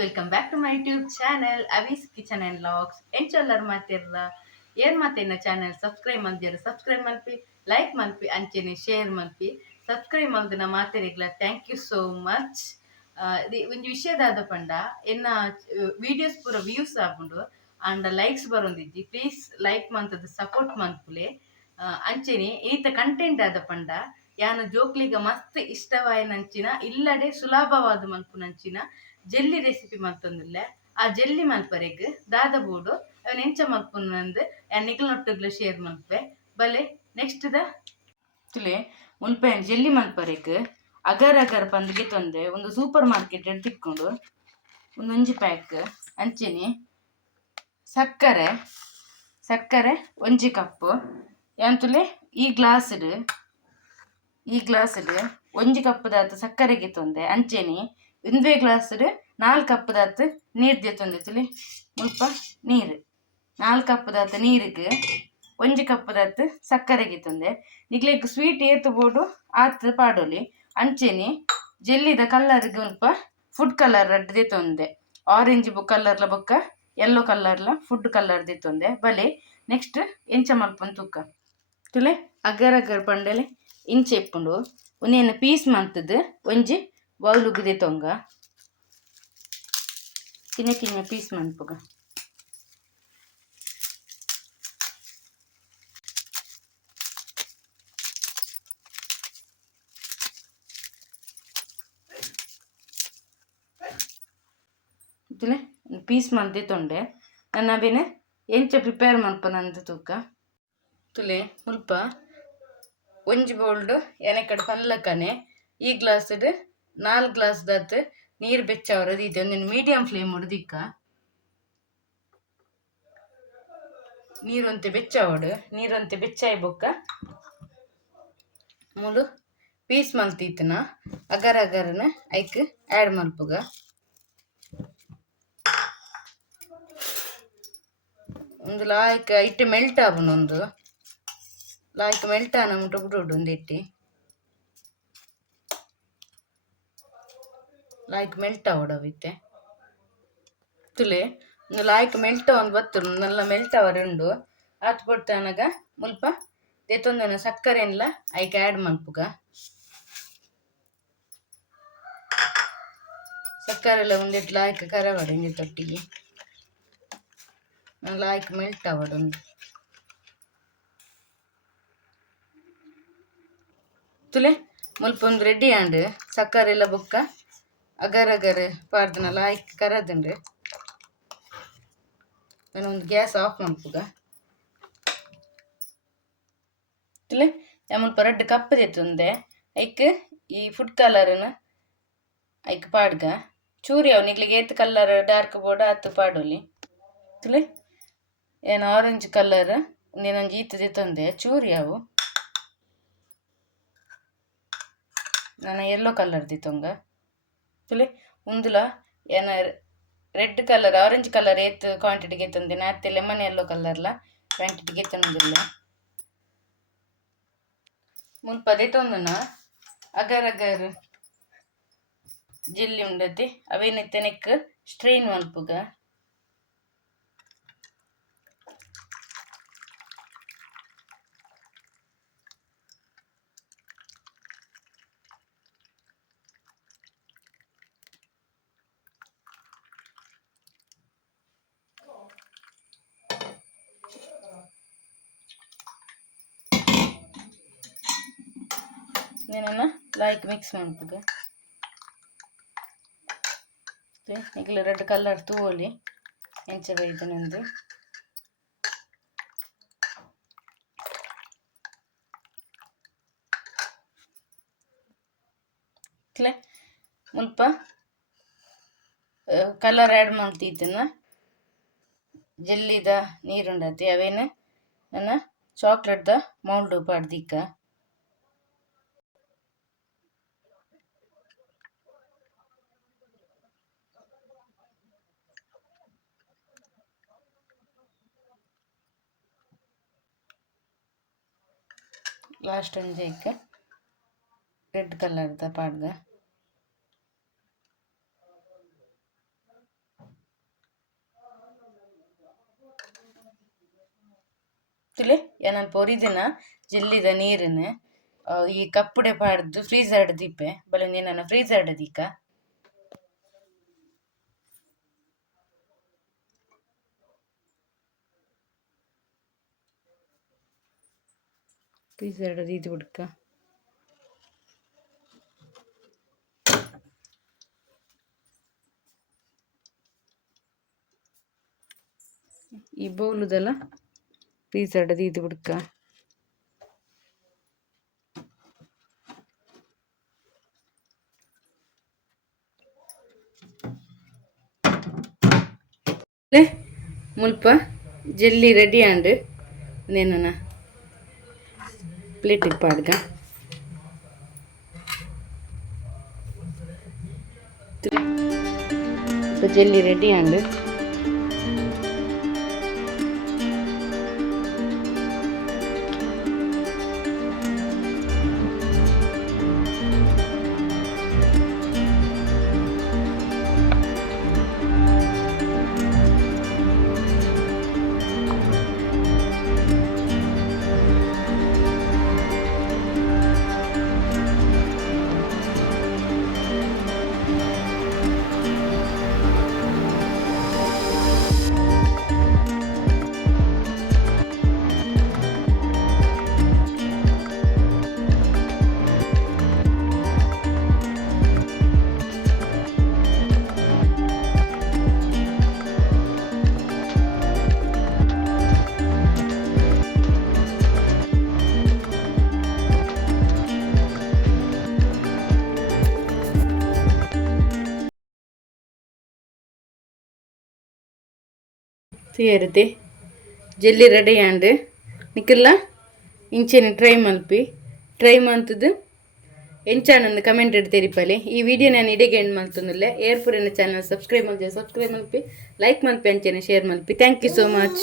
Welcome back to my YouTube channel Avi's kitchen and vlogs ಎಂಚಲ್ಲರ್ ಮಾತಿರಲ್ಲ ಏನ್ ಮಾತೇನ channel subscribe ಮಂದಿರ ಸಬ್ಸ್ಕ್ರೈಬ್ ಮಲ್ಪಿ ಲೈಕ್ ಮಲ್ಪಿ ಅಂಚೆನೆ ಶೇರ್ ಮಲ್ಪಿ ಸಬ್ಸ್ಕ್ರೈಬ್ ಮಲ್ದಿನ ಮಾತೆರಿಗ್ಲ ಥ್ಯಾಂಕ್ ಯು ಸೋ ಮಚ್ ಒಂಜಿ ವಿಷಯದಾದ ಪಂಡ ಎನ್ನ ವಿಡಿಯೋಸ್ ಪೂರ ವ್ಯೂಸ್ ಆಪುಂಡು ಅಂಡ್ ಲೈಕ್ಸ್ ಬರೊಂದಿಜ್ಜಿ. ಪ್ಲೀಸ್ ಲೈಕ್ ಮಂತದ ಸಪೋರ್ಟ್ ಮಂತ್ಪುಲೆ ಅಂಚೆನೆ ಈತ ಕಂಟೆಂಟ್ ಆದ ಪಂಡ, ಯಾನ ಜೋಕ್ಲಿಗ ಮಸ್ತ್ ಇಷ್ಟವಾಯಿನಂಚಿನ ಇಲ್ಲಡೆ ಸುಲಭವಾದ ಮಲ್ಪುನಂಚಿನ ಜೆಲ್ಲಿ ರೆಸಿಪಿ ಮಲ್ತೊಂದುಲ್ಲ ಆ ಜೆಲ್ಲಿ ಮಲ್ಪರೆಗ್ ದಾದ ಬೋಡು ಅವನ್ ಎಂಚ ಮಲ್ಪುನಂದು ನಿಕ್ಲನೊಟ್ಟುಗ್ಲ ಶೇರ್ ಮಲ್ಪೆ ಬಲೆ ನೆಕ್ಸ್ಟ್ ದ? ತುಲೆ ಮುಲ್ಪೆ ಜೆಲ್ಲಿ ಮಲ್ಪರೆಗ್ ಅಗರ್ ಅಗರ್ ಪಂದಿಗೆ ತೊಂದ್ರೆ ಒಂದು ಸೂಪರ್ ಮಾರ್ಕೆಟ್ ತಿಕ್ಕೊಂಡು, ಒಂದು ಒಂಜಿ ಪ್ಯಾಕ್ ಅಂಚಿನಿ, ಸಕ್ಕರೆ ಸಕ್ಕರೆ, ಒಂಜಿ ಕಪ್ಪು ಯಾಂತುಲೆ ಈ ಗ್ಲಾಸ್ಡ್ ಈ ಗ್ಲಾಸ್ಡ್, ಒಂಜಿ ದಾತ ಸಕ್ಕರೆಗೆ ತೊಂದೆ, ಅಂಚೆನೆ ಇಂದ್ವೆ ಗ್ಲಾಸ್ಡ್ ನಾಲ್ಕು ಕಪ್ಪದಾತು ನೀರು ದೇ ತುಲಿ. ಮುಲ್ಪ ನೀರು. ನಾಲ್ಕು ಕಪ್ಪದಾತು ನೀರಿಗೆ, ಒಂಜಿ ಕಪ್ಪದಾತು ಸಕ್ಕರೆಗೆ ತಂದೆ. ನಿಗ್ಲೆಗ್ ಸ್ವೀಟ್ ಏತು ಬೋಡು ಆತ ಪಾಡೋಲಿ. ಅಂಚೆನಿ ಜೆಲ್ಲಿದ ಕಲ್ಲರ್ಗೆ ಮುಲ್ಪ ಫುಡ್ ಕಲರ್ ರಡ್ಡ್ ತಂದೆ. ಆರೆಂಜ್ ಕಲರ್ಲ ಬೊಕ್ಕ ಯೆಲ್ಲೋ ಕಲರ್ಲ ಫುಡ್ ಕಲರ್ ದೆತ್ತೊಂದೆ ಬಲೆ ನೆಕ್ಸ್ಟ್ ಎಂಚ ಮಲ್ಪನ್ ತೂಕ. ತುಲೆ, ಅಗರ್ ಅಗರ್ ಪಂಡಲೆ, ಇಂಚೆ ಇಪ್ಪುಂಡು. ಒಂದೇನು ಪೀಸ್ ಮಂತದ್ದು ಒಂಜಿ ಬೌಲುಗ್ ದೆತ್ತೊಂಗ ಕಿನ್ನ ಕಿನ್ನ ಪೀಸ್ ಮನ್ಪುಗ ಇತ್ತಲೆ ಪೀಸ್ ಮಂತೆ ತೊಂಡೆ ನನ್ನ ಅವೇನೆ ಎಂಚ ಪ್ರಿಪೇರ್ ಮಾಡ್ಪನಂತ ತೂಕ ತುಲೆ ಮುಲ್ಪ ಒಂಜಿ ಬೌಲ್ಡ್ ಎನಕಡೆ ಪನ್ಲಕ್ಕನೆ ಈ ಗ್ಲಾಸ್ಡ್ ನಾಲ್ ಗ್ಲಾಸ್ ದಾತ್ ನೀರು ಬೆಚ್ಚ ದೀತೆ ಒಂದಿನ ಮೀಡಿಯಂ ಫ್ಲೇಮ್ ಹೊಡೆದಿಕ್ಕ ನೀರಂತೆ ಬೆಚ್ಚ ಹೊಡು ನೀರಂತೆ ಬೆಚ್ಚ ಬೊಕ್ಕ. ಮೂಲು ಪೀಸ್ ಮಲ್ತೀತನ ಅಗರ ಅಗರನ ಐಕ್ ಆ್ಯಡ್ ಮಲ್ಪುಗ. ಒಂದು ಲಾಯ್ಕ್ ಇಟ್ಟು ಮೆಲ್ಟ್ ಆಬನೊಂದು ಲಾಯ್ಕ್ ಮೆಲ್ಟ್ ಆನ ಮುಟ್ಟ ಒಂದು ಇಟ್ಟಿ ಲಾಯ್ಕ್ ಮೆಲ್ಟ್ ಆವಡವಿತ್ತೆ ತುಲೆ ಲೈಕ್ ಮೆಲ್ಟ್ ಒಂದು ಬತ್ತು ನಲ್ಲ ಮೆಲ್ಟ್ ಅವರುಂಡು ಅತ್ ಕೊಡ್ತಾನಾಗ ಮುಲ್ಪ. ದೆತ್ತೊಂದನ ಸಕ್ಕರೆ ಎಲ್ಲ ಐಕ್ ಆ್ಯಡ್ ಮಲ್ಪುಗ ಸಕ್ಕರೆ ಎಲ್ಲ ಒಂದಿಟ್ಟು ಲಾಯ್ಕ್ ಕರವಡ ಇಂಜಿ ತೊಟ್ಟಿಗೆ ಲಾಯ್ಕ್ ಮೆಲ್ಟ್ ಆವಡು ತುಲೆ, ಮುಲ್ಪ ಒಂದು ರೆಡಿ ಆಂಡ್ ಸಕ್ಕರೆ ಎಲ್ಲ ಬೊಕ್ಕ. ಅಗರ್ ಅಗರ್ ಪಾಡ್ದನ ಲಾಯ್ಕ್ ಕರದನ್ ನಾನು ಒಂದು ಗ್ಯಾಸ್ ಆಫ್ ಮಾಡ್ಬೋದ ಇಲ್ಲ ನಮ್ಮನ್ ಪರಡ್ ಕಪ್ ದೆತ್ತುಂದೆ ಐಕ್ ಈ ಫುಡ್ ಕಲರ್ನ ಐಕ್ ಪಾಡ್ಗ. ಚೂರಿ ಅವನಿಗ್ಲಿಗೆ ಏತ್ ಕಲರ್ ಡಾರ್ಕ್ ಬೋರ್ಡ್ ಆತು ಪಾಡೋಲಿ. ತುಲೆ ಏನು ಆರೆಂಜ್ ಕಲರ್ ಒಂದೇನೊಂದು ಈತ ತಂದೆ ಚೂರಿ ಅವು. ನನ್ನ ಯೆಲ್ಲೋ ಕಲರ್ ದಿತ್ತೊಂಗ ತುಲೆ ಉಂದುಲ ಏನ ರೆಡ್ ಕಲರ್ ಆರೆಂಜ್ ಕಲರ್ ಏತ್ ಕ್ವಾಂಟಿಟಿಗೆ ತಂದಿನ ಅತ್ತೆ ಲೆಮನ್ ಯೆಲ್ಲೋ ಕಲರ್ಲ ಕ್ವಾಂಟಿಟಿಗೆ ತಂದಿಲ್ಲ ಮುಲ್ಪ ದೆತ್ತೊಂದುನ ಅಗರ್ ಅಗರ್ ಜಿಲ್ಲಿ ಉಂಡತಿ. ಅವೇನೆತ್ತೆ ನೆಕ್ ಸ್ಟ್ರೈನ್ ಮಲ್ಪುಗ ಇದನ್ನು ಲೈಕ್ ಮಿಕ್ಸ್ ಮಾಡ್ಬೇಕು. ಈಗಲೇ ರೆಡ್ ಕಲರ್ ತೂವಲಿ ಎಂಚ ಬೈದು ನಂದು. ಮುಲ್ಪ ಕಲರ್ ಆ್ಯಡ್ ಮಾಡ್ತಿದ್ದನ್ನ ಜಲ್ಲಿದ ನೀರುಂಡತಿ, ಅವೇನು? ನನ್ನ ಚಾಕ್ಲೇಟ್ದ ಮೌಲ್ಡ್ ಪಡ್ದಿಕ್ಕ ಲಾಸ್ಟ್ ಅಂಜೇಕ ರೆಡ್ ಕಲರ್ದ ಪಾಡ್ಗ ತಿಳಿ ನಾನು ಪೊರಿದಿನ ಜಿಲ್ಲಿದ ನೀರನ್ನು ಈ ಕಪ್ಪುಡೆ ಪಾಡ್ದು ಫ್ರೀಸರ್ಡ್ ದಿಪ್ಪೆ ಬಲೆ ನೀನು ಫ್ರೀಜರ್ ದೀಕ. ಫ್ರೀಜರ್ ದೀದು ಬಿಡ್ಕ ಈ ಬೌಲುದಲ್ಲ ಫ್ರೀಜರ್ ದೀದು ಬಿಡ್ಕ ಲೇ, ಮುಲ್ಪ ಜೆಲ್ಲಿ ರೆಡಿ ಆಂಡ್ ನೇನನ ಪ್ಲೇಟಿಗೆ ಪಾಡ್ಗ ಜೆಲ್ಲಿ ರೆಡಿ ಆಂಡ್ ಸೇರಿದೆ ಜೆಲ್ಲಿ ರೆಡಿ ಆಂಡ್ ನಿಖಿಲ್ಲ ಇಂಚೆನೆ ಟ್ರೈ ಮಲ್ಪಿ. ಟ್ರೈ ಮಂತದ್ದು ಎಂಚಾಣಂದು ಕಮೆಂಟ್ ತೆರಿಪಲೆ ಈ ವಿಡಿಯೋ ನಾನು ಇಡೆಗೆ ಎಂಡ್ ಮಾಡ್ತಂದಿಲ್ಲ ಏರ್ಪುರಿನ ಚಾನಲ್ ಸಬ್ಸ್ಕ್ರೈಬ್ ಮಾಡಿ ಸಬ್ಸ್ಕ್ರೈಬ್ ಮಲ್ಪಿ ಲೈಕ್ ಮಲ್ಪಿ ಅಂಚೆನೆ share ಮಲ್ಪಿ. Thank you so much